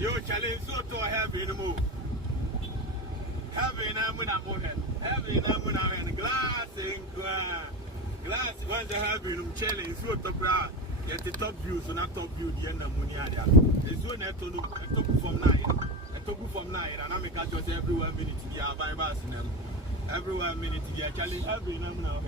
You challenge so to heavy no more. Heavy na mo na mo heavy na mo na glass glass once the heavy no challenge so to bra get the top view so not top view the na money ada. It's so net to no top from 9. From 9 and I make just every 1 minute to get by bus every 1 minute to get challenge heavy na mo na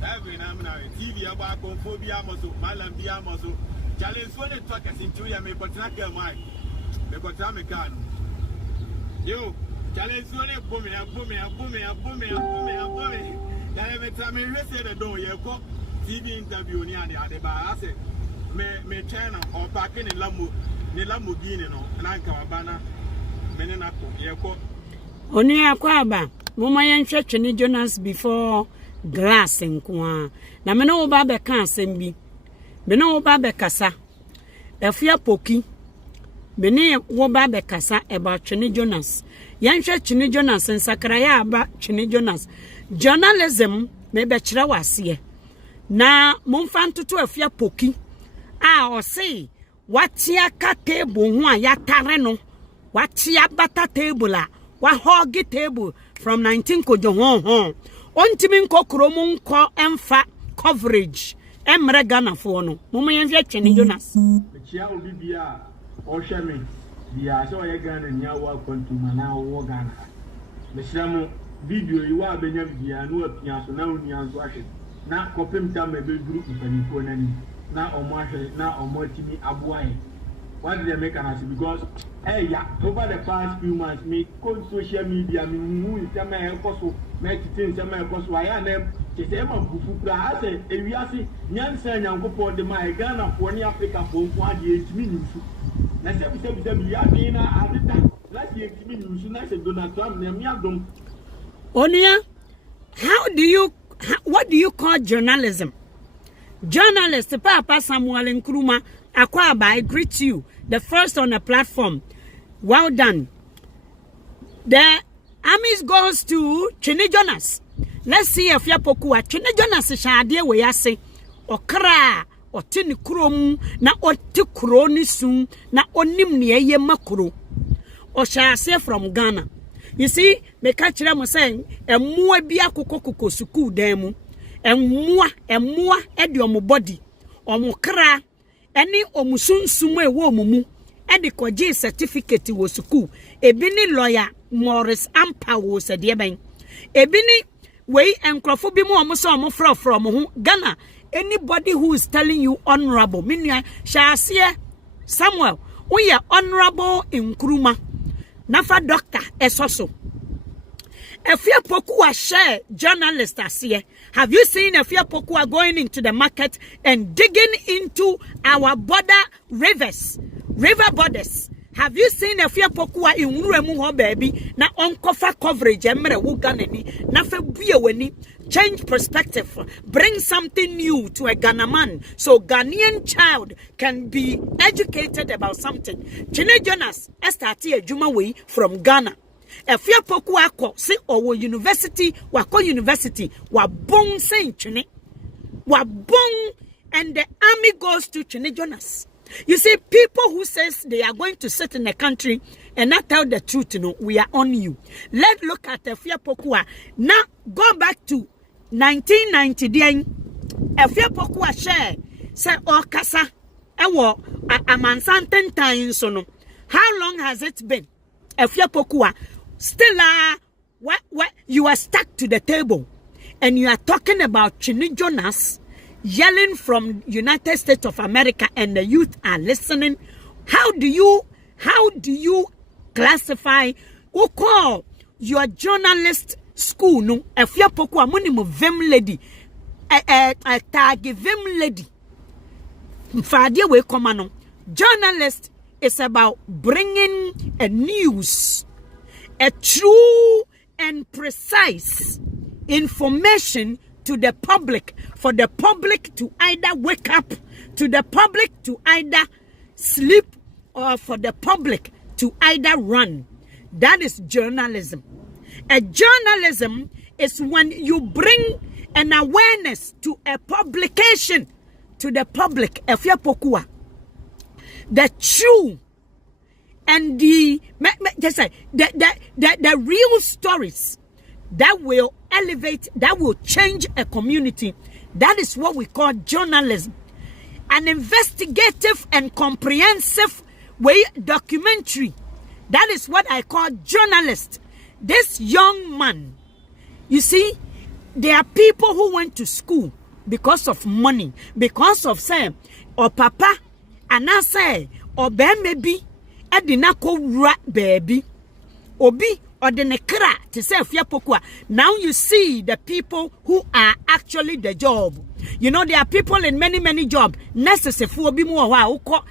heavy na mo na TV about phobia muscle malam bia muscle challenge when they talk as into ya me but not get mine because I'm a can you challenge when they boom then every time you say the door you go TV interview ni ade ba I say me channel or parking in Lamborghini no na nka wabana me na ko ye ko oni akwa aba moma yenhwe Twene Jonas before glass nkoa na me no ba be kan asem bi me no ba be kasa Afua Pokie me ne wo ba be kasa about Twene Jonas yenhwe Twene Jonas nsakra ya aba Twene Jonas journalism me be kire wase na momfa ntoto Afua Pokie a o sei watia ka table ho a yatare no watia bata table a wa hog table from 19 kojo ho ontimi nkokro mu nko emfa coverage emre Ghana fo no mom yenhwe Twene Jonas chia obi bia o hwe me bia so ye Ghana nya wa kwantuma na wo Ghana me hiramu video yi wa benya bia no apia so na oni anso ahwe na kopem ta me be group mpanifo nani na omo ahwe na omo timi aboaye what did they make an answer because hey yeah over the past few months me on social media me mu ntama e koso me tete ntama e koso aya na tete ma bufu kura ase ewiase nyansa nyankopɔ de ma Ghana fo ni Africa fo nko ade etimi nyusu na se bi ya bi na adeta last year etimi nyusu na se Donald Trump na mi adom Onia what do you call journalism? Journalist Papa Samuel Nkrumah Akwaba, I greet you, the first on the platform. Well done. The armies goes to Twene Jonas. Let's see if Afua Pokie Twene Jonas shade we ase okra otini krom na oti kro ni sun na onim ne eye makro o shase from Ghana. You see, me catch them saying emua bi akokoko school dem mu emua edi omo body omo kra eni omusunsum ewo omumu edi koje certificate wo school ebi ni lawyer Morris Ampa wo sede ben ebi ni we enkrofo bi mu omo so omo from ho Ghana. Anybody who is telling you honorable minua Shasia Samuel we are honorable Nkrumah nafa doctor esoso Afua Pokie share journalist here. Have you seen Afua Pokie going into the market and digging into our river borders? Have you seen Afua Pokie in Uremu ho baby na onkofa coverage emre wo Ghana ni na fa bue wani change perspective, bring something new to a Ghana man so Ghanaian child can be educated about something. Twene Jonas started a juma way from Ghana. Afua Pokie akọ say owo university wako university wa bon say Twene wa bon and the army goes to Twene Jonas. You see, people who says they are going to sit in the country and not tell the truth, you know, we are on you. Let's look at Afua Pokie. Now go back to 1990. Then Afua Pokie share say okasa ewo amansanten time so no. How long has it been? Afua Pokie still what you are stuck to the table and you are talking about Twene Jonas yelling from United States of America and the youth are listening. How do you classify or call your journalist school no Afua Pokie amoni mo vem lady a tag vem lady mfade we come no journalist is about bringing a news, a true and precise information to the public, for the public to either wake up, to the public to either sleep, or for the public to either run. That is journalism. A journalism is when you bring an awareness to a publication to the public. Afua Pokie the true and the real stories that will elevate, that will change a community. That is what we call journalism. An investigative and comprehensive way documentary. That is what I call journalist. This young man, you see, there are people who went to school because of money, because of say, or papa, and I say, or maybe, edinako baby, obi, or the nekra to say Pokua. Now you see the people who are actually the job. You know, there are people in many jobs. Necessary for be more hospital.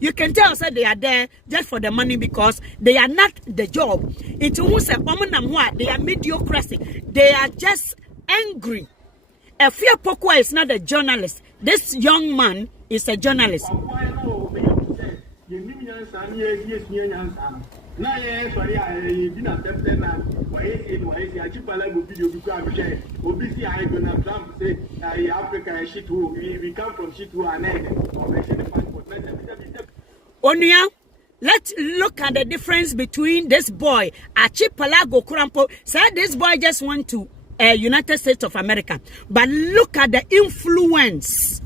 You can tell that they are there just for the money because they are not the job. It's almost they are mediocrity. They are just angry. Afua Pokua is not a journalist. This young man is a journalist. Na ye sorry I didn't accept na why say achipala go video because I'm share obisi I Donald Trump say Africa shit who we come from shit who and Onia, let's look at the difference between this boy Achipalago Kurampo. Said this boy just went to United States of America, but look at the influence.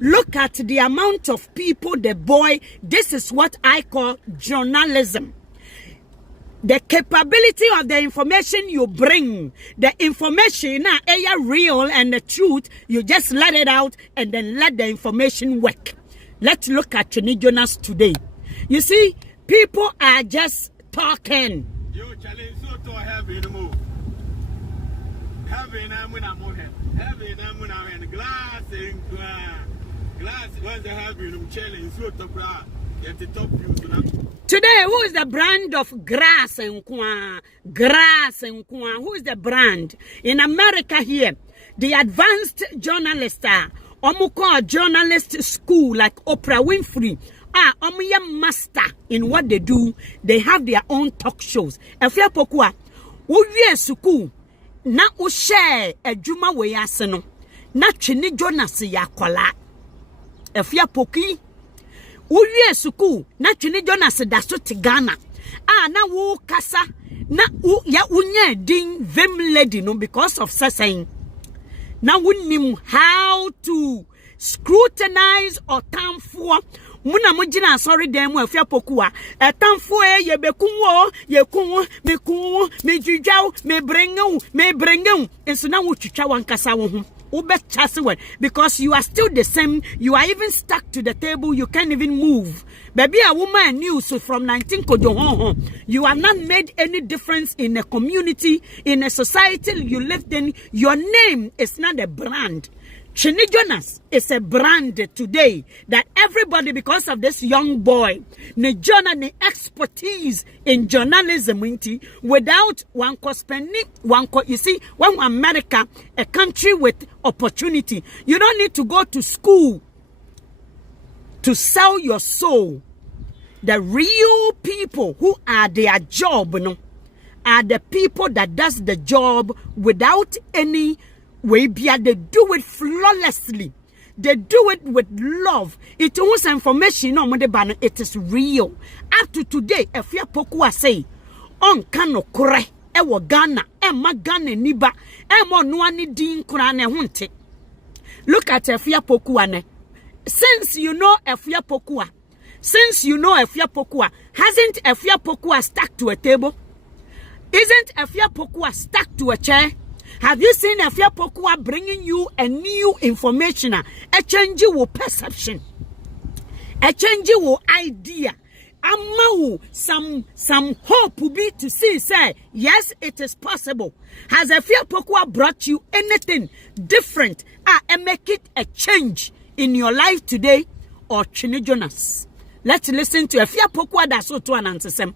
Look at the amount of people the boy. This is what I call journalism. The capability of the information you bring, the information real and the truth, you just let it out and then let the information work. Let's look at Twene Jonas today. You see, people are just talking. You challenge so to heaven move. Heaven I'm glass and glass was the heaven challenge so to get the top views. Today, who is the brand of grass and kwa? Grass and kwa. Who is the brand? In America here, the advanced journalists are call journalist school like Oprah Winfrey. Master in what they do. They have their own talk shows. Afua Pokua, uye suku na share ejuma we aseno na Twene Jonas ya kola. Afua Pokie. Uye suku na Twene Jonas da so te Ghana na wo kasa na ya unye din vem lady no because of saying na wunnim how to scrutinize or tamfo muna mujina sorry dem Afua Pokua tamfo ye bekunwo ye kunwo me kunwo me jujao me brengu enso na wo twitwa wankasa wo ho. Because you are still the same, you are even stuck to the table, you can't even move. Baby, a woman knew so from 19 Kojo, you have not made any difference in a community, in a society you lived in. Your name is not a brand. Twene Jonas is a brand today that everybody, because of this young boy, the expertise in journalism, without one spending, you see, when America, a country with opportunity, you don't need to go to school to sell your soul. The real people who are their job, are the people that does the job without any way. They do it flawlessly. They do it with love. It was information it is real. Up to today, Afua Pokua say, on kano kore, ewo Ghana, ma Ghana niba, mo nuani din kurane hunte. Look at Afua Pokua. Since you know Afua Pokua, hasn't Afua Pokua stuck to a table? Isn't Afua Pokua stuck to a chair? Have you seen Afua Pokua bringing you a new information, a change your perception, a change your idea? Some hope will be to see, say, yes, it is possible. Has Afua Pokua brought you anything different and make it a change in your life today? Or Twene Jonas? Let's listen to Afua Pokua that's so to an answer some.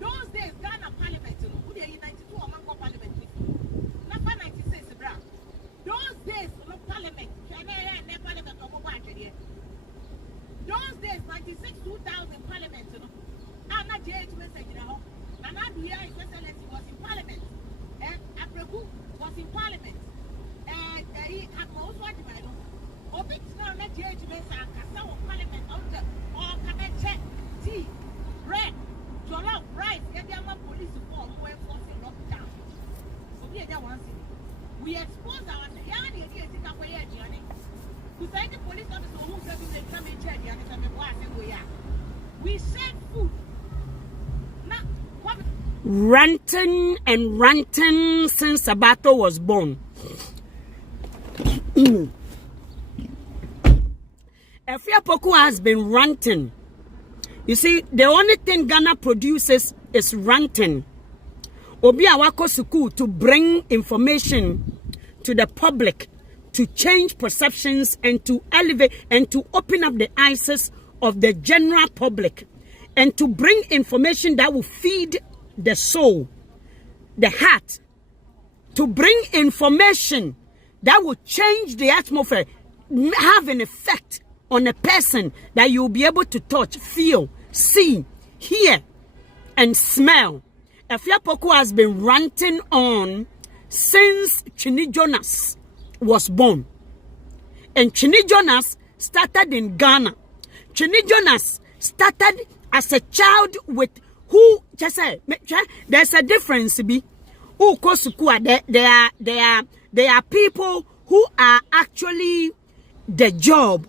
Those days, Ghana Parliament, We expose ourselves. We send food. Ranting and ranting since Sabato was born. Afua Poku has been ranting. You see, the only thing Ghana produces is ranting. Obi awako suku to bring information to the public, to change perceptions and to elevate and to open up the eyes of the general public, and to bring information that will feed the soul, the heart, to bring information that will change the atmosphere, have an effect on a person that you'll be able to touch, feel, see, hear, and smell. Afua Poku has been ranting on since Twene Jonas was born. And Twene Jonas started in Ghana. Twene Jonas started as a child with who just say there's a difference be who kosukua there are people who are actually the job,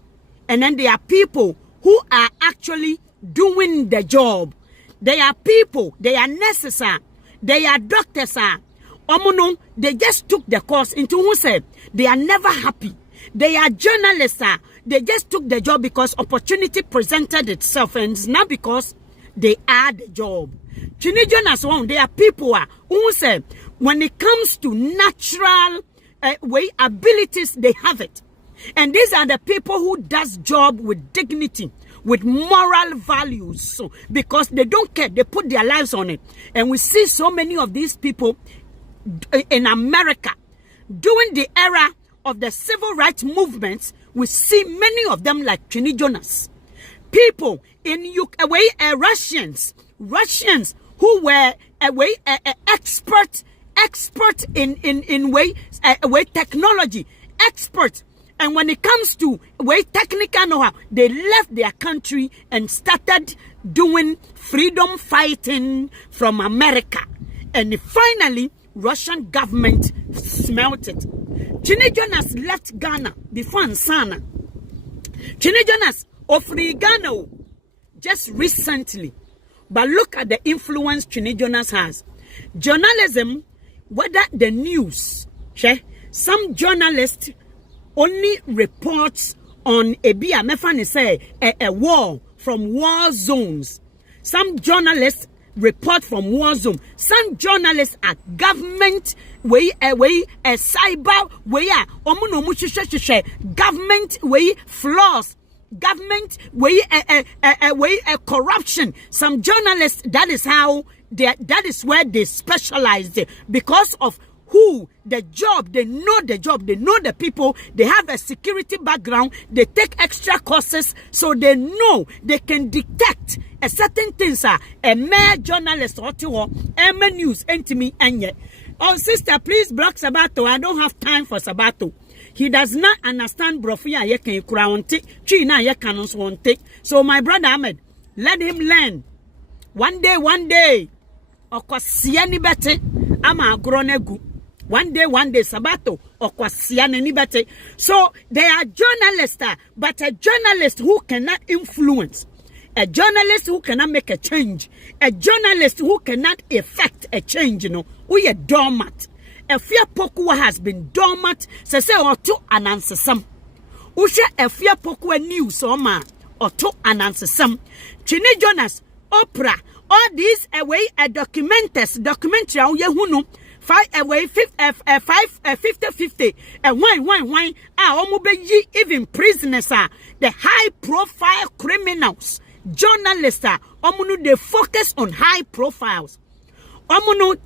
and then there are people who are actually doing the job. They are people, they are nurses, they are doctors, omono, they just took the course into who said they are never happy. They are journalists, they just took the job because opportunity presented itself, and it's not because they are the job. Twene Jonas one, there are people who say when it comes to natural way abilities, they have it. And these are the people who does job with dignity, with moral values. So because they don't care, they put their lives on it. And we see so many of these people in America during the era of the civil rights movements. We see many of them like Twene Jonas. People in UK, Russians who were expert in technology, expert. And when it comes to technical know-how, they left their country and started doing freedom fighting from America. And finally, Russian government smelt it. Twene Jonas left Ghana before Ansana. Twene Jonas offered Ghana just recently. But look at the influence Twene Jonas has. Journalism, whether the news, some journalists only reports on a war from war zones. Some journalists report from war zone. Some journalists are government cyber government flaws, government corruption. Some journalists, that is where they specialize because of who the job, they know the people, they have a security background, they take extra courses, so they know they can detect a certain things a mere journalist or news me and yet. Oh sister, please block Sabato. I don't have time for Sabato. He does not understand brofia yeke kurawonte, china yekanons wonte. So my brother Ahmed, let him learn. One day, okosiani bete ama agronegu. One day, Sabato, or Kwasiana Nibate. So they are journalists, but a journalist who cannot influence, a journalist who cannot make a change, a journalist who cannot effect a change, we are dormant. Afua Poku has been dormant, say or to an answer some. Usha Afua Poku news or to an answer some. Twene Jonas, opera, all these away a documentary, Yahuno. 50-50 and why even prisoners are the high profile criminals, journalists are they focus on high profiles.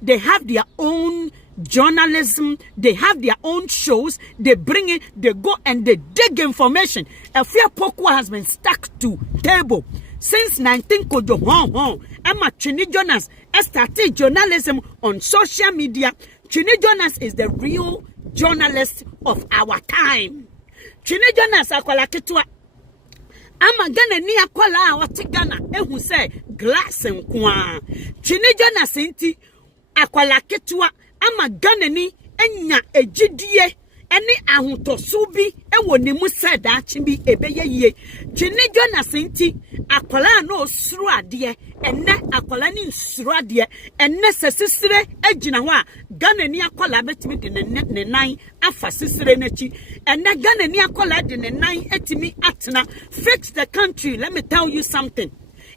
They have their own journalism, they have their own shows, they bring it, they go and they dig information. Afua Poku has been stuck to table since 19 Kojo. Emma Twene Jonas started journalism on social media. Twene Jonas is the real journalist of our time. Twene Jonas akwala ketua. Ama Ghana ni akwala wati Ghana ehu say glass nkwa. Twene Jonas inti akwala ketua ama Ghana ni enya ejidie ene ahotoso bi ewo ne mu sedachi bi ebeye yie Twene Jonas nti akwala na osuru ade enne akwala ni nsuru ade enne sesisire agina ho a Ghana ni akwala betimi de ne nan afa sisire nachi enne Ghana ni akwala de ne nan etimi atena fix the country. Let me tell you something.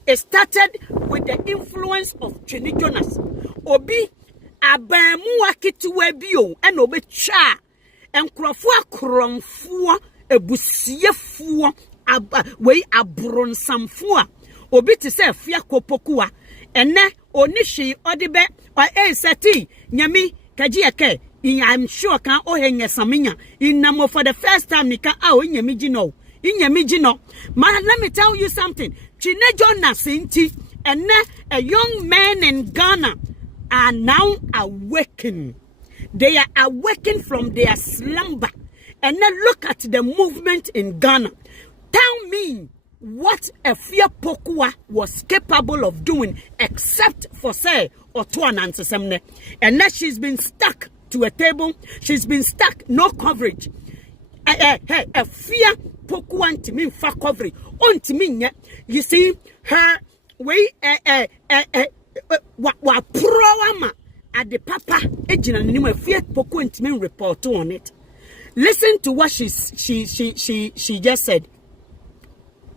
It started with the influence of Twene Jonas. Obi abamu wakituwa bio ene obetwa enkrofo akromfo ebusiefuo wei abronsamfo a obi te se afia kopokua ene onihwe odebe seti nyami kajieke I'm sure kan ohenya samenya inamo for the first time nika onyami gino man. Let me tell you something. Twene Jonas inti ene a young man in Ghana are now awakened. They are awakened from their slumber. And then look at the movement in Ghana. Tell me what Afua Pokie was capable of doing except for say or Twene and Semne. And now she's been stuck to a table. She's been stuck, no coverage. Afua Pokie want me for coverage. On to me, you see her way wa pro at the papa ejina nimo Afua Pokie ntimi report on it. Listen to what she just said.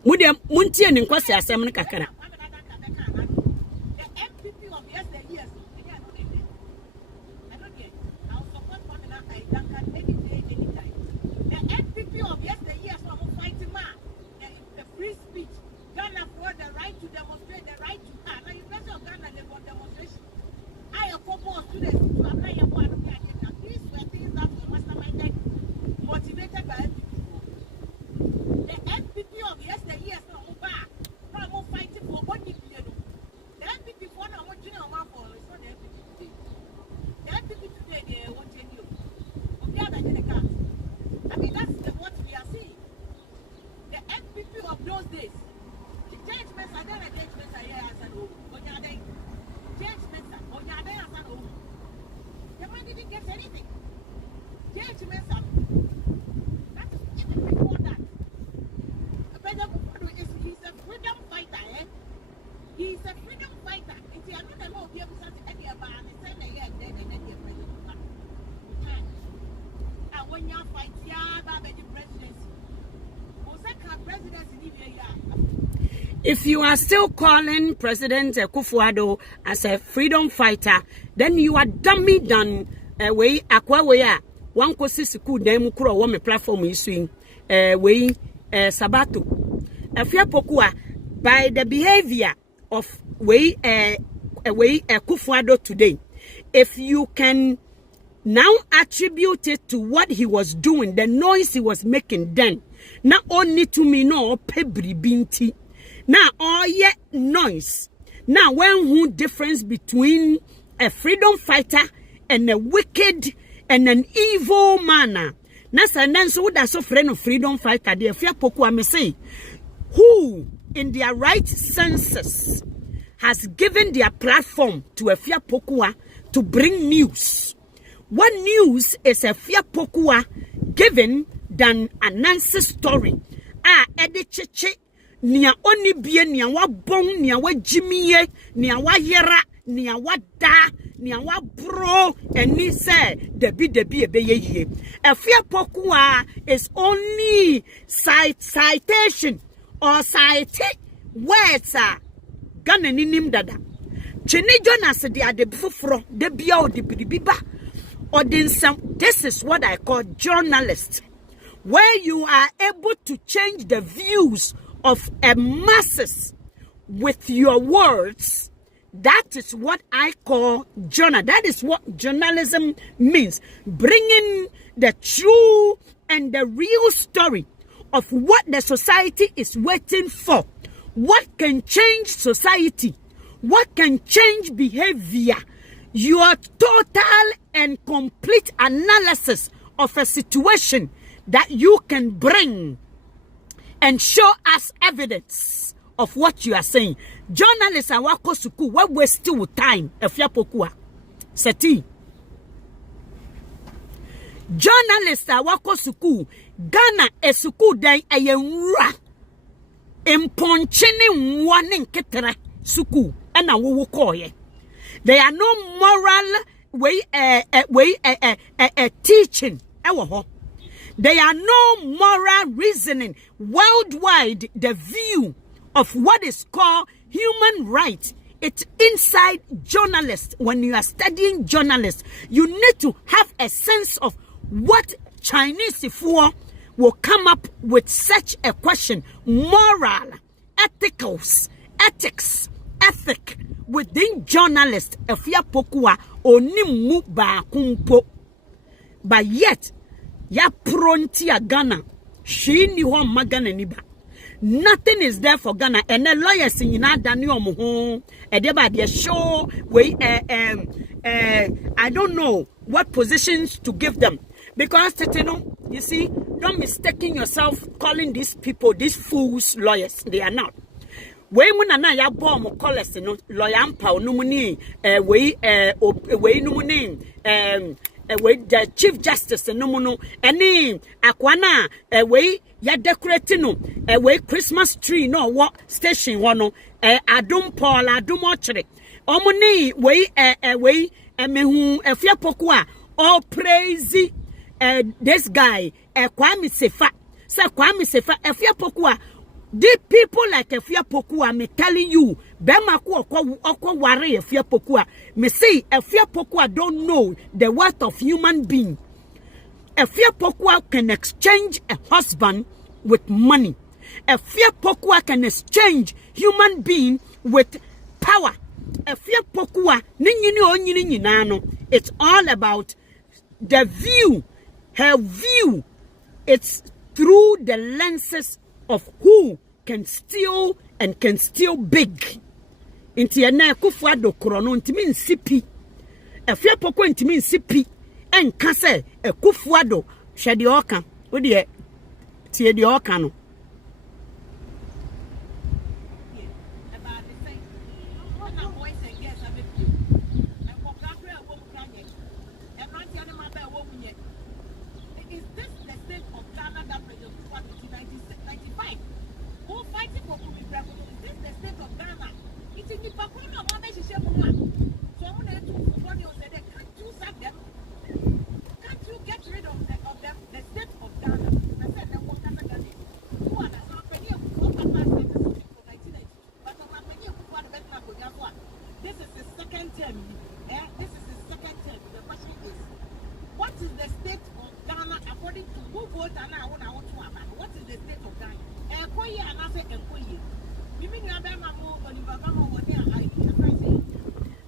Mudia muntie ni nkwasi asem ne kakara. If you are still calling President Akufo-Addo as a freedom fighter, then you are dummy than way akwa way one kosi school dem kuro wo me platform isuin way sabato. Afua Pokie by the behavior of way Akufo-Addo today, if you can now attribute it to what he was doing, the noise he was making then, not only to me no pebri binti. Now, all yet noise. Now, when who difference between a freedom fighter and a wicked and an evil man? Now, so that's a friend of freedom fighter. The Afua Pokie may say, who in their right senses has given their platform to Afua Pokie to bring news? What news is Afua Pokie given than Anansi story? Edichichi. Nia oni bie nia wa bon nia wa jimiye nia wa yera nia wa da nia wa bro eni se debi ebeye yie. Afua Pokie is only citation or cite words Ghana ninim dada. Twene Jonas de ade foforo de bia o de biba or this is what I call journalist, where you are able to change the views of a masses with your words. That is what I call journal. That is what journalism means. Bringing the true and the real story of what the society is waiting for. What can change society? What can change behavior? Your total and complete analysis of a situation that you can bring and show us evidence of what you are saying. Journalists are wako suku, what wasting time, Afua Pokie. seti journalist a wako school Ghana e school dan ayenwura imponchini warning ketere school na wo koye there are no moral teaching ewo ho. There are no moral reasoning worldwide. The view of what is called human rights, it's inside journalists. When you are studying journalists, you need to have a sense of what Chinese Afua will come up with such a question. Moral, ethics, ethic within journalists. Afia pokua onimu ba kumpo. But yet, ya pronti Ghana. She ni ho magana niba. Nothing is there for Ghana. And the lawyers in Daniel Moho. Edeba de show we I don't know what positions to give them. Because you see, don't mistaking yourself calling these people, these fools, lawyers. They are not. We munana ya bomb callers no lawyer ampa numuni we numuni the Chief Justice no muno any akwana we ya decorate no we Christmas tree no what station one adum Paul adum ochre omuni we mehu efia pokua all praise this guy Kwame Sefa efia pokua. The people like Afua Pokua, me telling you, Bema ko worry Afua Pokua. Me say Afua Pokua don't know the worth of human being. Afua Pokua can exchange a husband with money. Afua Pokua can exchange human being with power. Afua Pokua it's all about the view, her view. It's through the lenses of who can steal and can steal big. Inti ena Akufo Addo krono ntimi nsipi. Afua Pokua ntimi nsipi. Enka se Akufo Addo hwe de oka. Wo de tie de oka no.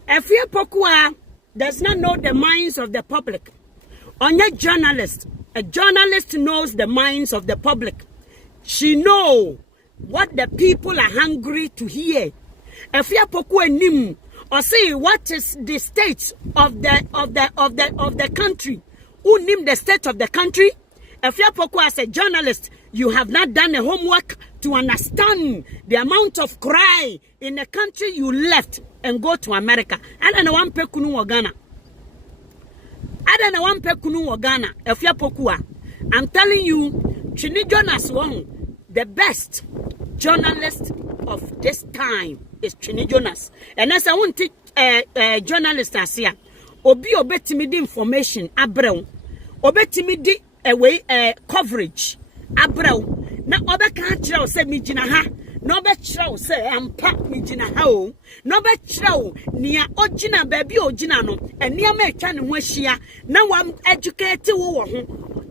Afua Pokua does not know the minds of the public. Only a journalist knows the minds of the public. She knows what the people are hungry to hear. Afua Pokua nim or say what is the state of the country. Who name the state of the country? Afua Pokua as a journalist, you have not done a homework to understand the amount of cry in the country you left and go to America. I don't know one pekunu wa Ghana. Afua Pokua. I'm telling you, Jonas won the best journalist of this time is Jonas. And as I want to journalist as here, obi obetimi di information abrew. Obetimi di coverage abrew. Na obeka kire o se mi gina ha. No be kire say ampa mi gina ha o. No be kire nia ogina baabi ogina no enia ma etwa ne ho ahia na wa educate wo ho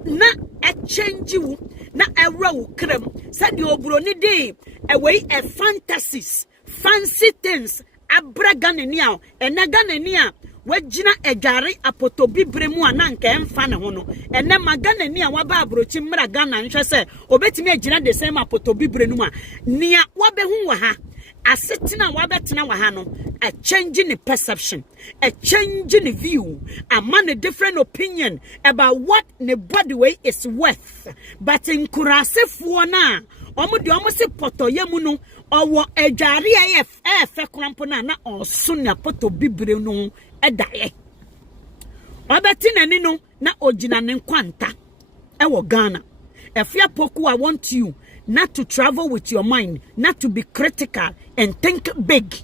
na e change wo na ewra wo kram said the obroni dey a fantasies fancy things abraga ne nia enaga ne nia wagina ejare apotobi bremu ananka emfa ne ho no ene magana ni a waba abrochi mra Ghana nhwe se obetimi agina the same apotobi brenu a nia wabehu wa ha asetina wabetena wa ha no a change in perception, a change in view, a man a different opinion about what the body way is worth. But in Kurasif wana almost poto yemuno or a jari fe crampona or sunya poto bibrenu a die. Obeti nani no na ojina ne nkwanta ewo Ghana. Afua Poku, I want you not to travel with your mind, not to be critical and think big.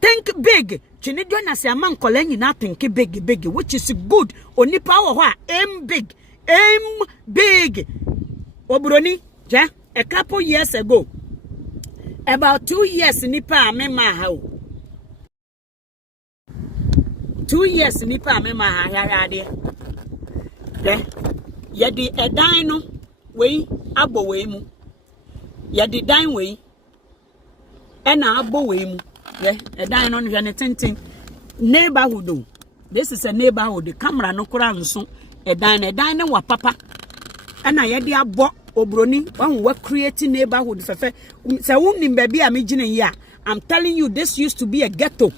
Think big. Twene Jonas ya man kole nyina think big, which is good. Oni power ho aim big. Aim big. Obroni, ja, a couple years ago. About 2 years nipa amema ha. 2 years nipa amema ha ya de. Yedi edan no we abo we mu. Yedi dan we ena abo we mu. Edan no hwe tintin neighborhood. This is a neighborhood. The camera no kura nso edan ne wa papa. Ena yedi abo obroni wan we creating neighborhood fefe. Se wonnim baby a megine yi a, I'm telling you, this used to be a ghetto.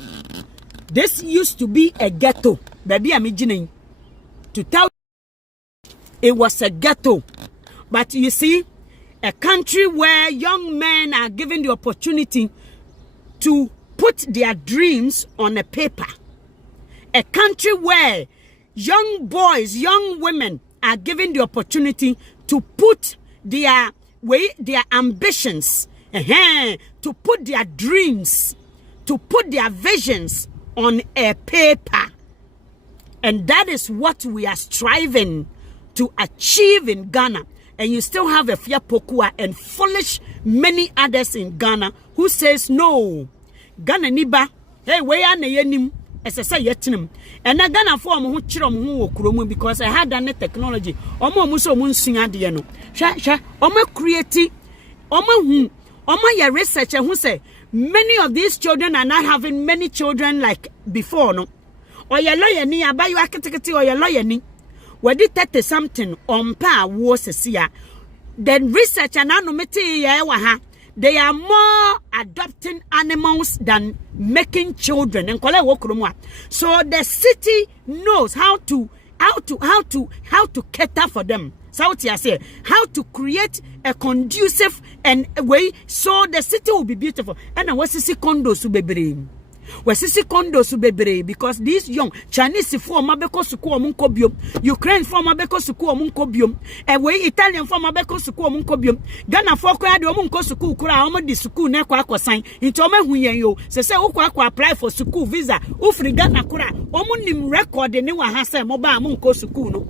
This used to be a ghetto. Baby a megine to tell it was a ghetto. But you see, a country where young men are given the opportunity to put their dreams on a paper. A country where young boys, young women are given the opportunity to put their ambitions, to put their dreams, to put their visions on a paper. And that is what we are striving to achieve in Ghana. And you still have Afua Poku and foolish many others in Ghana who says no. Ghana niba, hey, where are yenim? As I say yetinum. And I Ghana for who chirom who kuromu because I had done technology. Omo muso mun singa diano. Sha, omo creative, omo ya researcher who say many of these children are not having many children like before, no. Or your lawyer ni abayu architect or your lawyer ni. Wadi 30 something on pa was a then research and anometi they are more adopting animals than making children. So the city knows how to cater for them. So say how to create a conducive and way so the city will be beautiful. And I was see condos be Wesisi condos bebre because these young Chinese for mabeko suku omunko biom, Ukraine for mabeko suku omunko biom, ewe Italian for mabeko suku omunko biom, Ghana for kwa de omunko suku kura omo di suku na kwa akosan nti omo huyen yo se ukwa apply for suku visa ufri Ghana kura omo nim record ne wa ha se mo ba omunko suku no.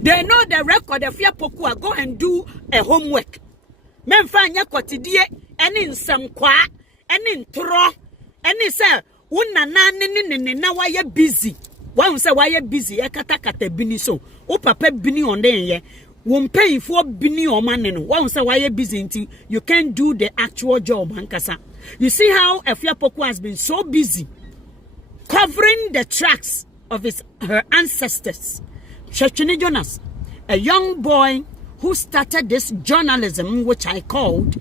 They know the record. Afua Poku go and do a homework. Memfa nya kotidie ene nsam kwa ene ntro. Eni say wona na na why busy. Why say why busy? E kata bini so. O papa bini on den ye. Won pay for bini o man no. Why say why busy until you can't do the actual job hankasa. You see how Afua Poku has been so busy covering the tracks of her ancestors. Twene Jonas, a young boy who started this journalism which I called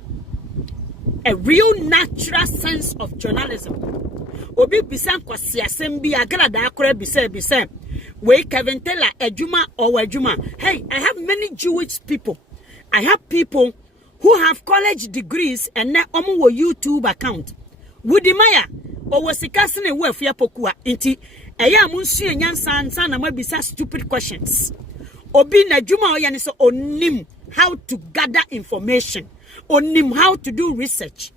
a real natural sense of journalism. Obi bisan kwasi asem bi agrada akora bisa we Kevin Taylor ejuma or ejuma. Hey, I have many Jewish people. I have people who have college degrees and na omo wo YouTube account. Woody Maya or was ikasene we Afua Poku inti eya munsu enyansa ansa na mabisa stupid questions. Obi na juma oya ni so onim how to gather information. Onim how to do research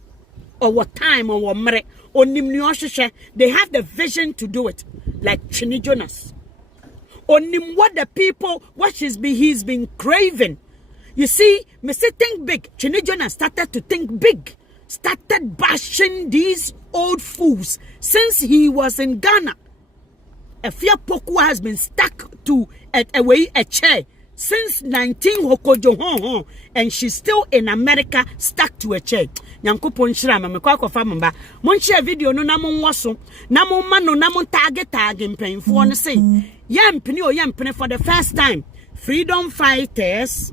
or what time or what mere onim ni they have the vision to do it like Twene Jonas. Onim what the people he's been craving. You see, me say think big. Twene Jonas started to think big, started bashing these old fools since he was in Ghana. Afua Poku has been stuck to a chair since 19 Hokojo, and she's still in America stuck to a chair. Nyankopon shira ma mekwa kofa mba. Mon share video no na mon waso, na mon man no na mon target mpanyfo no say. Yampini for the first time. Freedom fighters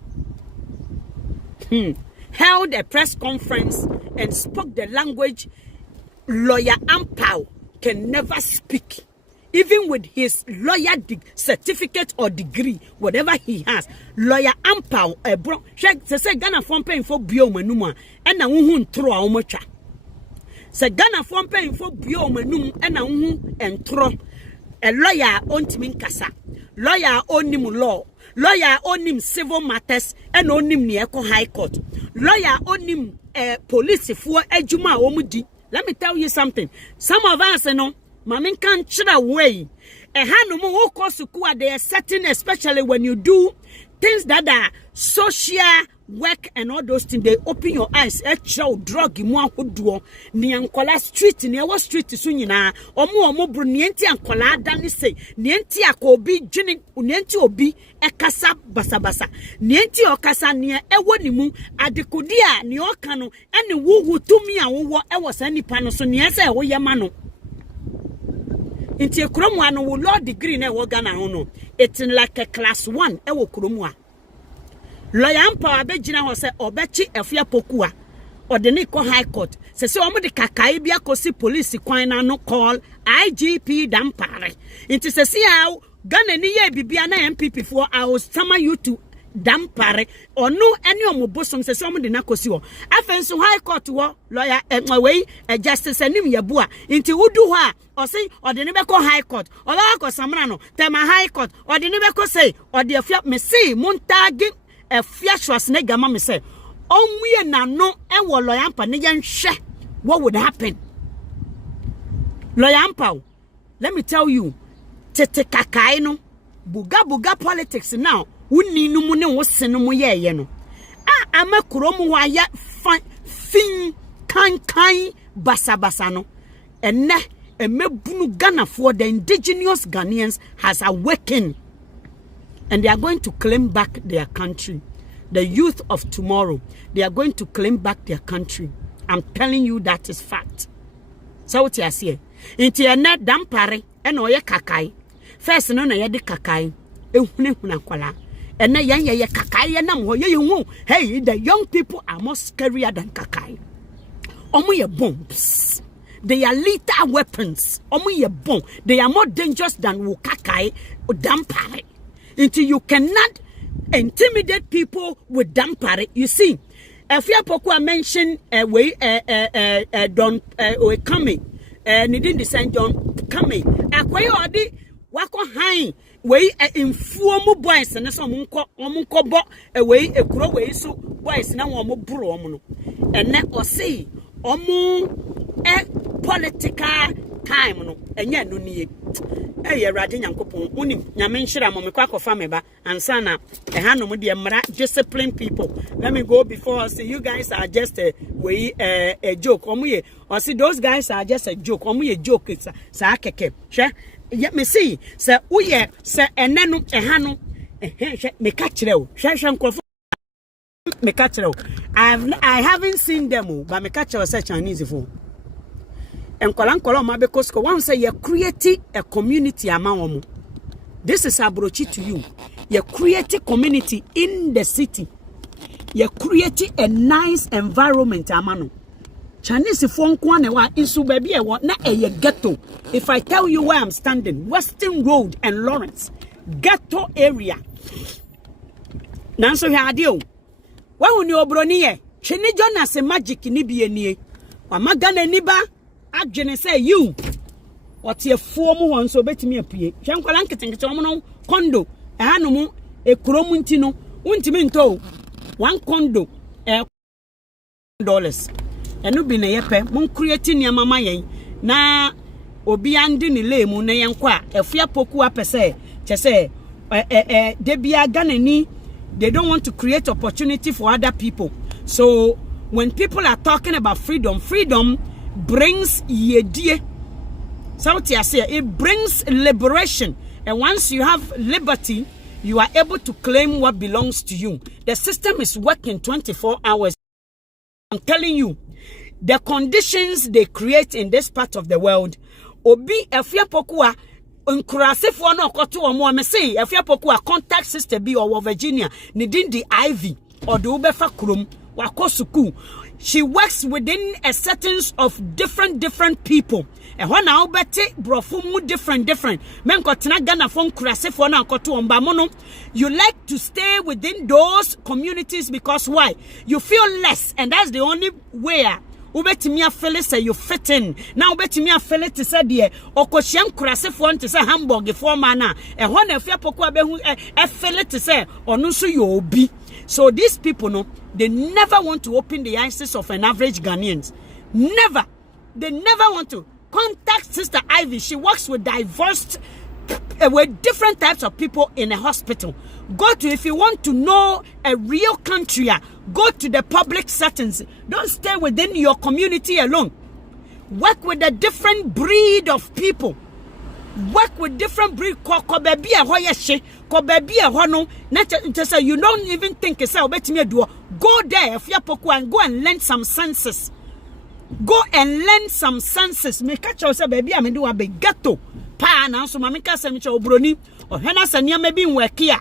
held a press conference and spoke the language lawyer Ampao can never speak. Even with his lawyer certificate or degree, whatever he has, lawyer Ampao, bro, say Ghana from paying for biomanuma, and a wound throw a Say Ghana from paying for biomanum and a wound and throw. a lawyer ontimi nkasa, lawyer onim law, lawyer onim civil matters and onim ne eko high court, lawyer onim police for ejuma omudi. Let me tell you something. Some of us know mamin can chira way. A hanumu who cause they are certain, especially when you do things that are social work and all those things, they open your eyes. A show drug in one who do ni ankola street ni awa street sunyina omo bru nienti ankola dani say nienti akobi jini nienti obi ekasa basabasa nienti okasa ni ewo ni mu adekudia ni oka no ene wuwu tumi a wo ewo sa nipa no so ni ese wo yema no inti ekromu ano wo law degree na wo Ghana ho no it's like a class 1 ewo kromu a lawyer ampa abegina ho se obechi Afua Pokua or the Nico High Court. Se omo de kakai bia kosi police kwan na no call IGP dampare. Inti se how Ghana ni ye bibia na MPP for I will summon you to dampare or no any omo bosom se omo de na kosi wo. Afenso High Court wo lawyer way justice anim yabua. Inti wudu ho a or say or the Nibeko High Court or la ko samra no tema High Court or the Nibeko say or the Afua me say montagi Afua Schwarzenegger mama say onwe na no e wo lawyer ampa ne yenhwe what would happen. Lawyer ampa, let me tell you, tete kakai no buga politics now wuni no mu ne wo se no mu ye no ama kurom wa ya fin kan basabasa no enne emebunu Ghana for the indigenous Ghanaians has awakened. And they are going to claim back their country. The youth of tomorrow, they are going to claim back their country. I'm telling you that is fact. So what you say? Inti ena dampare ena oye kakai. First no na ye de kakai. Ehune huna kwala. Ena ye kakai ye nam ho ye hu. Hey, the young people are more scarier than kakai. Omo ye bombs. They are lethal weapons. Omo ye bomb. They are more dangerous than kakai or dampare. Until you cannot intimidate people with dampare. You see, Afua Pokua mentioned Don coming. Nidin the Saint John coming. Akwayo odi wako high way informal boys and so munko bo away a crow way so boys now omo bro omo and net or say omo political time no enye no nie Radi Yankopon unim nyamenshira mo mekwa kofa meba ansana hanom de mra discipline people. Let me go before I say you guys are just a joke. Omuye or see those guys are just a joke. Omuye joke it's sa keke. Hwe yet me see say uye say enenu hano me kachrew. Hwe nkofo me kachrew. I haven't seen them but me kachrew say Chinese for. And kolan ma because one say you create a community among. This is abrochi to you. You create a community in the city. You create a nice environment amano. Chinese phone kwane wa insu baby e na a ghetto. If I tell you where I'm standing, Western Road and Lawrence, ghetto area. Nanso ya adio. Wa huni obroni ye. Chini Jonas magic ni bi enie. Wa magana niba Adjene say you what your form one so betimi apie hwenkwala nketenkete omo no condo hanom e kromunti no untimi nto one condo $1 eno bi na yepe mon create ni amama yen na obi ande ni lemu na yenkwa Afua Pokua pese chese de bia Ghanani they don't want to create opportunity for other people. So when people are talking about freedom brings yedie. It brings liberation. And once you have liberty, you are able to claim what belongs to you. The system is working 24 hours. I'm telling you, the conditions they create in this part of the world, obi Afua Pokua nkurasefo na okoto omo me say Afua Pokua contact sister bi or Virginia, nidin the Ivy or the ubefa krom wakosuku. She works within a settings of different people. And when I obete brofumu different. Men kotina Ghana phone krasefo na koto omba mono. You like to stay within those communities because why? You feel less, and that's the only way ubetimi afele say you fit in na ubetimi afele te say de okohia nkurasefo nte say hamburg for mana ho na Afua Poku abehu afele te say onu nso ye obi. So these people no, they never want to open the eyes of an average Ghanaians. Never. They never want to. Contact Sister Ivy. She works with with different types of people in a hospital. Go to, if you want to know a real country, go to the public settings. Don't stay within your community alone. Work with a different breed of people. Work with different breed. You don't even think it's about me. Go there, Afua Poku, and go and learn some senses. Go and learn some senses. Me catch yourself, baby. I mean, do a big ghetto. Pa na so mamika semicha obroni. O hena sania maybe work here.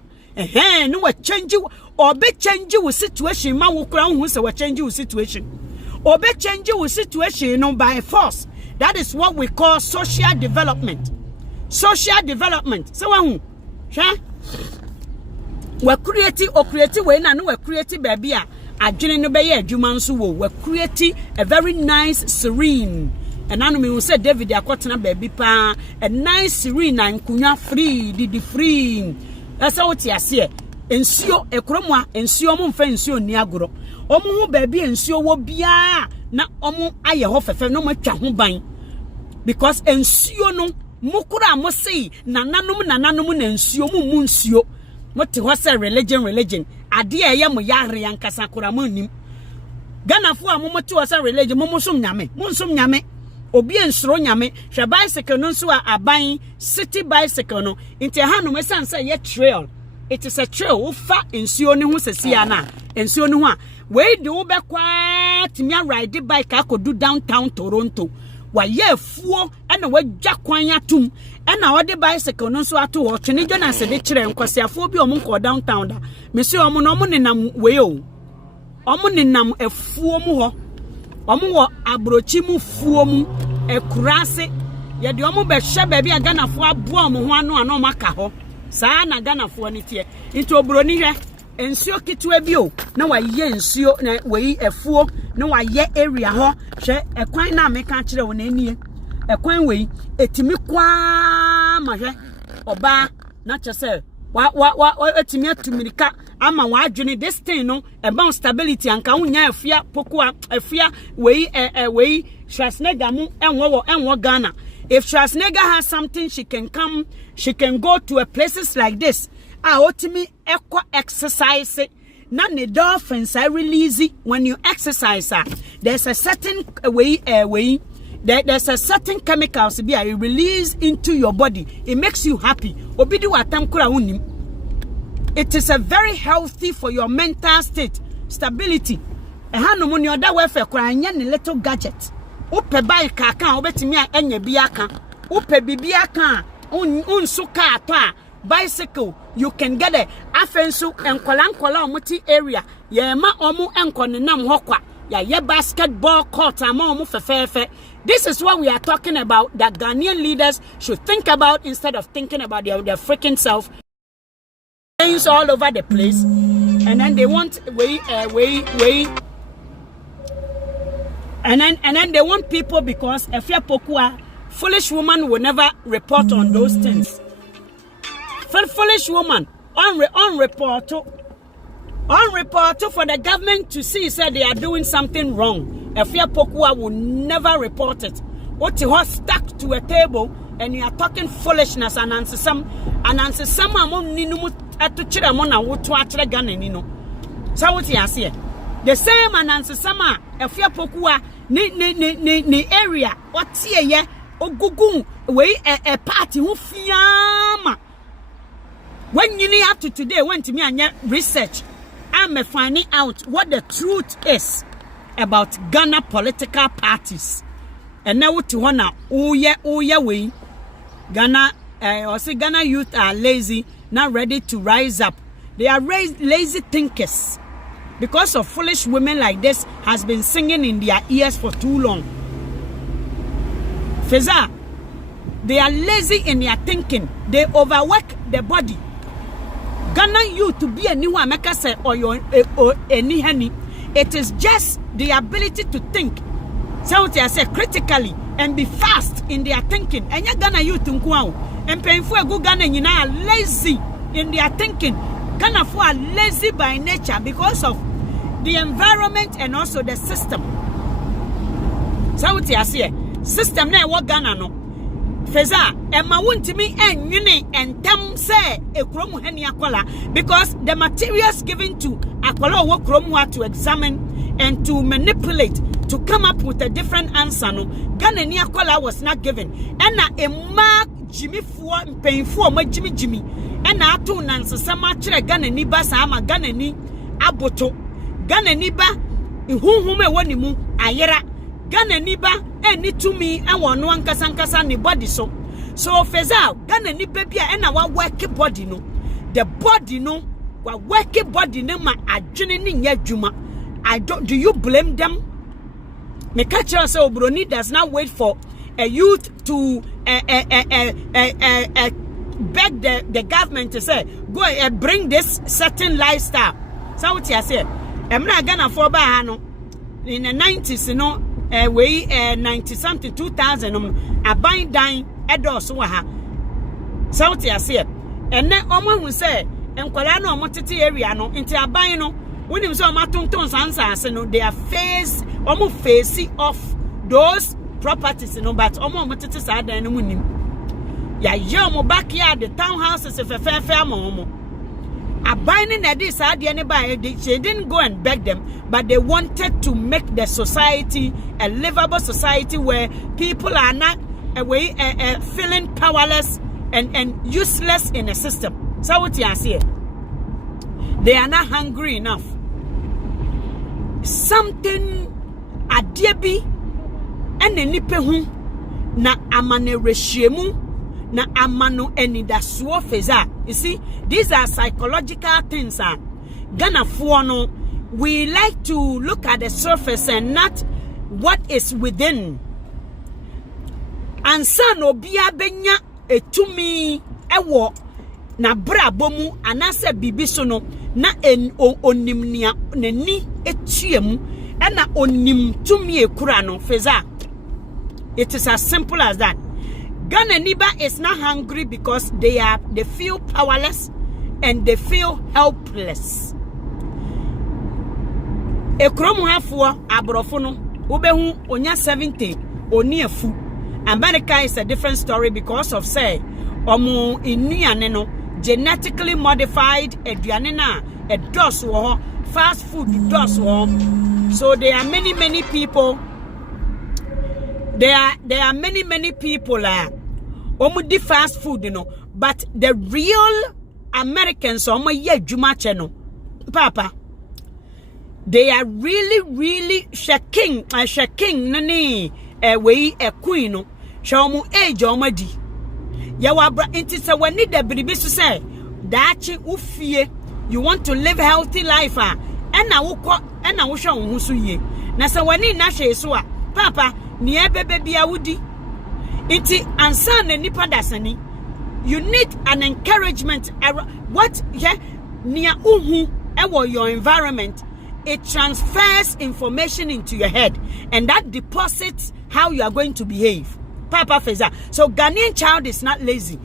No we change you or be change you situation. Man will crown who say we change you situation. Or be change you situation by force. That is what we call social development. Social development. So we create we na no we create baby adwene no be ye adwuma nso wo. We create a very nice serene. And I know say David akotena baby pa a nice serene and kunya free didi free. That's how it is here. Ensuo ekromwa ensuo mo mfa ensuo ni agoro. Omo hu baby ensuo wo bia na omo aye ho fefe no matwa ho ban. Because ensuo no mukura mo sei nananom na ensuo mu nsuo. Mote ho say religion. Ade eye mo yare yankasa kora mo nim. Ghana fo amomote ho say religion mo som nyame. Obi ensro nyame hwe bicycle no nso aban city bicycle no inte ha no mesan say ye trail. It is a trail ufa ensuo ne ho sesia na ensuo ne ho a we de wo bekwa timia ride bike akodu downtown Toronto wa ye afuo na wadwa kwan atum na wo de bicycle no nso ato ho Twene Jonas de kire nkwase afuo bi omo nko downtown da me se omo no omo nenam we o omo nenam afuo mu ho omo wo abrochi mu fuo mu ekurase ye de omo be hye ba bi aganafo abo omo ho ano maka ho saa na aganafo ni tie into obroni hwe ensuo kitwa bi o na wa ye ensuo na wei efuo na wa ye area ho hwe ekwan na meka kire wo na enie ekwan wei etimi kwa ma hwe oba na chese wa etimi atumirika ama wa adwene this thing no about stability anka unya Afua Poku Afua wei Schwarzenegger mu enwo Ghana. If Schwarzenegger has something, she can go to a places like this. Otimi equal exercise. Not the dolphins I release it when you exercise. There's a certain way. There's a certain chemicals be release into your body. It makes you happy. Obidu atamkura unim. It is a very healthy for your mental state, stability. No money other welfare crying a little gadget. Upe bike aka obetimi enye bi aka. Upe bibi aka unsuka atwa bicycle you can get it. Afensu enkola omuti area. Ye ma omu enkonenam hokwa. Ya ye basketball court ama omu fefefe. This is what we are talking about that Ghanaian leaders should think about instead of thinking about their freaking self. Things all over the place, and then they want and then they want people because Afua Poku, foolish woman will never report on those things. Foolish woman on report for the government to see said they are doing something wrong. Afua Poku will never report it. What you are stuck to a table and you are talking foolishness and answer some among ninumu to chiramona wotu atre Ghana nino. So what you say? The same and answer sama Afua Poku ni area what ye ogugu we a party who fiama. When you need up to today went to me and research, I'm finding out what the truth is about Ghana political parties. And now to honor we Ghana Ghana youth are lazy, not ready to rise up. They are lazy thinkers. Because of foolish women like this has been singing in their ears for too long. Feza, they are lazy in their thinking. They overwork the body. Ghana youth to be a new America say or any honey. It is just the ability to think. So what I say critically and be fast in their thinking. And you Ghana youth and painful go Ghana you are lazy in their thinking. Ghana for are lazy by nature because of the environment and also the system. So what I say system na what Ghana no. Feza Emma won't me and uni and them say a chromo heni akola because the materials given to akola wo chromo to examine and to manipulate to come up with a different answer no Ghana ni akola was not given and na a mark Jimmy for painful ma Jimmy and na atu nansesama kire Ghana ni ba sa ama Ghana ni aboto Ghana ni ba huhume woni mu ayera Ghana ni ba eni to me and one ankasa ni body so feza Ghana ni baby and na wa work body no the body no wa work body no ma adwene ni nya dwuma do you blame them? Me catch us so Broni does not wait for a youth to beg the government to say go bring this certain lifestyle. So what you say? I'm not gonna for bahano in the 90s, you know, 90 something 2000 a bind dying edos waha. So what you say? And then Omo will say and Kolano Motiti area no into a buying no. When him so matunton answer, no, they are almost facing off those properties, you know, but almost motiti sad and winning. Ya yomo backyard, the townhouses if a fair momo. A binding at this idea anybody, they didn't go and beg them, but they wanted to make the society a livable society where people are not away feeling powerless and useless in the system. So what you say? They are not hungry enough. Something adiebi ene nipe hu na amane reshiemu na amano enidasuo feza. You see, these are psychological things. Ghana no, we like to look at the surface and not what is within. Ansa no bia benya etumi ewo na bra bomu anase bibiso no na onimnia nani etuemu na onim tumi ekura no feza. It is as simple as that. Ghana Niba is not hungry because they feel powerless and they feel helpless. Ekromu Afua abrofono ubehu onya 70 oni afu. America is a different story because of say omu inuane no genetically modified aduane na edos wo fast food dos wo. So there are many people. There are many people di fast food, you know, but the real Americans no papa, they are really shaking nani way a queen no show mu age omadi ya wabra intisa wani da bribi so say dachi ufie you want to live healthy life na wukọ na wo hwe wo so yie na se wani na hwe so papa ni ebebe bia wudi iti ansa na nipa dasani. You need an encouragement. What near uhu ewo your environment, it transfers information into your head and that deposits how you are going to behave. Papa Feza. So Ghanaian child is not lazy.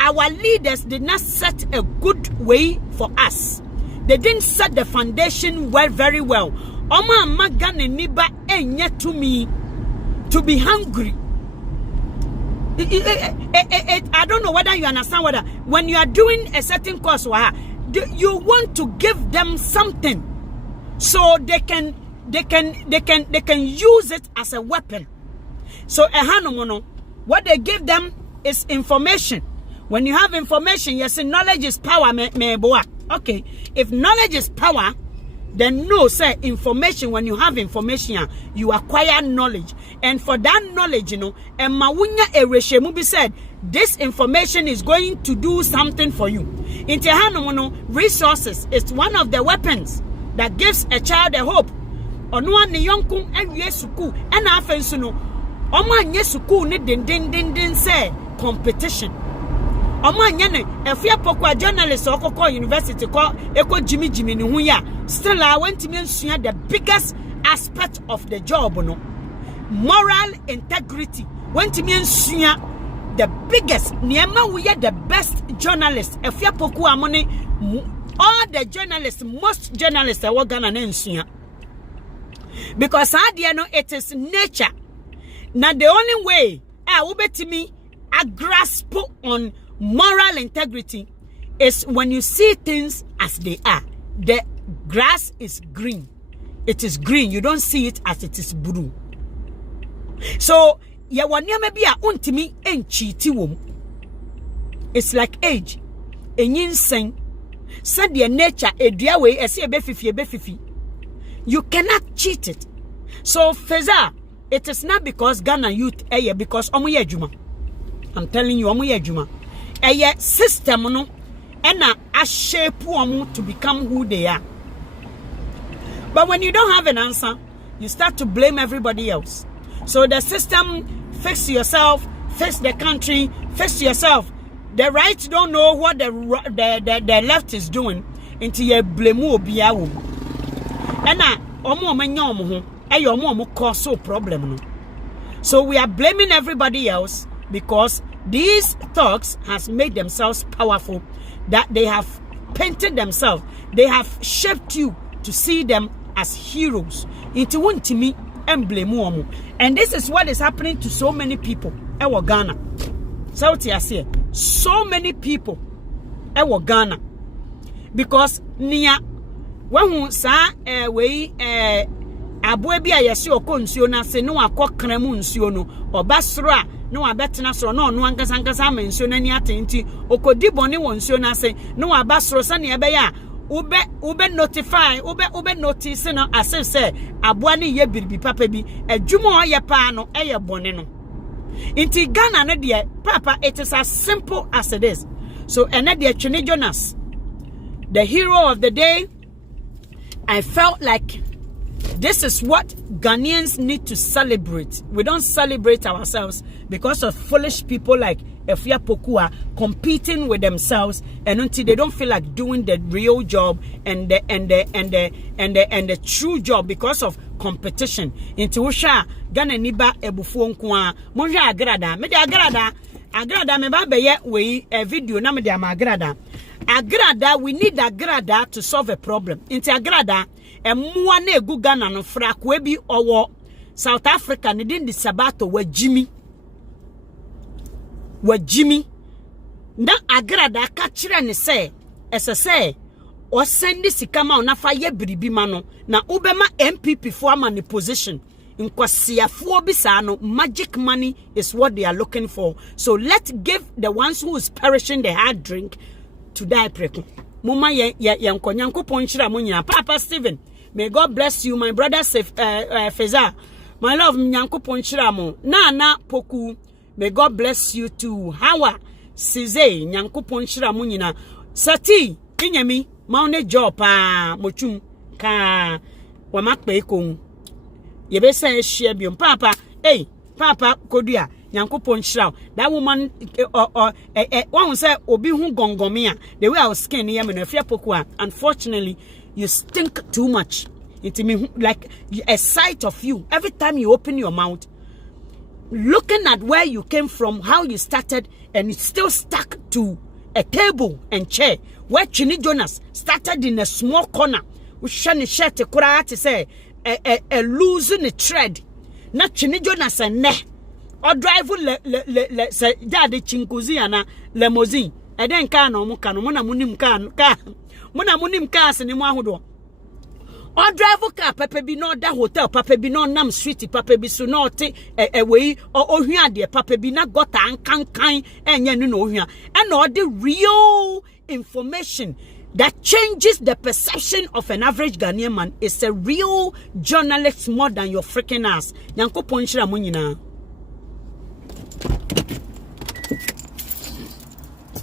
Our leaders did not set a good way for us. They didn't set the foundation very well. Oma magane niba enye to me to be hungry. I don't know whether you understand whether when you are doing a certain course, you want to give them something so they can use it as a weapon. So what they give them is information. When you have information, yes, knowledge is power. Okay, if knowledge is power, then no, say information. When you have information, you acquire knowledge, and for that knowledge, and Mawunya Ereshemu said, this information is going to do something for you. Resources is one of the weapons that gives a child a hope. Onwa ne yonku ewie suku na afensu no omo anye suku ne den say competition. Omo anye ne Afua Pokie journalist okoko university ko eko Jimmy ne hu ya still I went to mention the biggest aspect of the job no moral integrity. When to me the biggest, Niema we are the best journalists. If you poku amone, all the journalists, most journalists are Ghana and because it is nature. Now the only way I will bet me a grasp on moral integrity is when you see things as they are. The grass is green. It is green. You don't see it as it is blue. So ya wanyama bi a untimi enchiti wom. It's like age. Enyinsen. Said the nature edua we ese ebefifi. You cannot cheat it. So Feza, it is not because Ghana youth because omuye juma. I'm telling you omuye juma. System no ena a shape to become who they are. But when you don't have an answer, you start to blame everybody else. So the system, fix yourself, fix the country, fix yourself. The right don't know what the left is doing until you blame obiawo. And cause problem. So we are blaming everybody else because these thugs has made themselves powerful, that they have painted themselves, they have shaped you to see them as heroes. Into one to me and blame. And this is what is happening to so many people. Ewa Ghana. So many people. Ewa Ghana. Because niya when sa we aboa bi ayesi okonsuo na se no akokramu nsuo no obasro no abetena so no no ankasa amensuo na ni atenti okodi bone won nsuo na se no abasro sa ne ebe ya ube notify ube notice no asem say aboa ne ye biribi papa bi adwuma oye pa no eye bone no inti Ghana no de papa, it is as simple as it is. So ene de Twene Jonas, the hero of the day, I felt like this is what Ghanaians need to celebrate. We don't celebrate ourselves because of foolish people like Afua Pokie competing with themselves, and until they don't feel like doing the real job and the true job because of competition. Into Usha Ghana niba ebufu nkoa monhwe agrada me de agrada me ba be ye we a video na me de agrada we need agrada to solve a problem. Into agrada emmoa na egu Ghana no fra ko bi owo South Africa ne din di sabato wa Jimmy na agrada ka kire ne se ese o send sika ma na fa ye biribi ma no na ubema MPP for amani position nkwasiafo bisa no magic money is what they are looking for. So let's give the ones who is perishing the hard drink to die preko mama ye nkonyankopon hira mo nyina Papa Stephen, may God bless you, my brother Feza, my love nyankopon hira mo na Poku, may God bless you too. Hawa Size nyankopon hira mo nyina Sati Inyami maune job mochum ka wamakpe ikon yebe say share biom Papa Papa Kodua nyankopon hira. That woman one say obi hu gongomia the way I was skin here me no Afua Pokie, unfortunately you stink too much. It me like a sight of you every time you open your mouth, looking at where you came from, how you started, and it's still stuck to a table and chair where Twene Jonas started in a small corner. We shani shirt kura to say a losing a thread. Not Twene Jonas and ne or drive le say daddy chinkuzi ana limousine. And then kano muna munim cars and mwahudo. Or drive car papa be no that hotel papa be no nam street papa be so not away or here dear papa be not got an kind and you know here and all the real information that changes the perception of an average Ghanaian man is a real journalist more than your freaking ass. Nyankopon hira mo nyina.